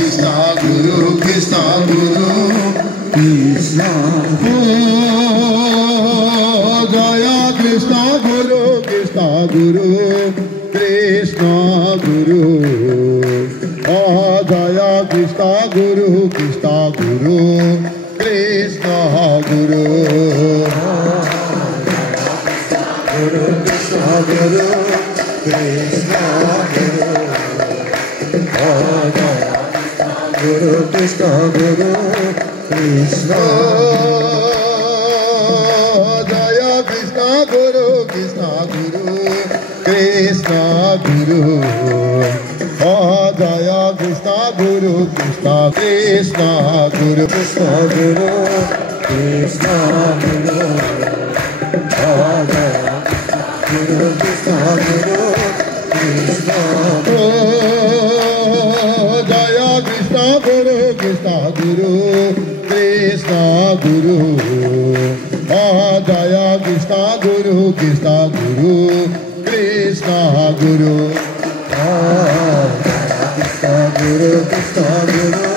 Krishna Guru Krishna Guru Krishna Jaya Krishna Guru Krishna Guru Krishna Guru Jaya Krishna Guru Krishna Guru Krishna Guru Guru Krishna Guru Krishna Guru Guru Krishna Guru Krishna Jaya Krishna Guru Krishna Guru Krishna Guru Jaya Krishna Guru Krishna Krishna Guru Krishna Guru Krishna Guru Guru Krishna Guru Krishna Jaya Krishna Guru Krishna Guru Krishna Guru Jaya Krishna Guru Krishna Guru Krishna Guru Krishna Guru Krishna Guru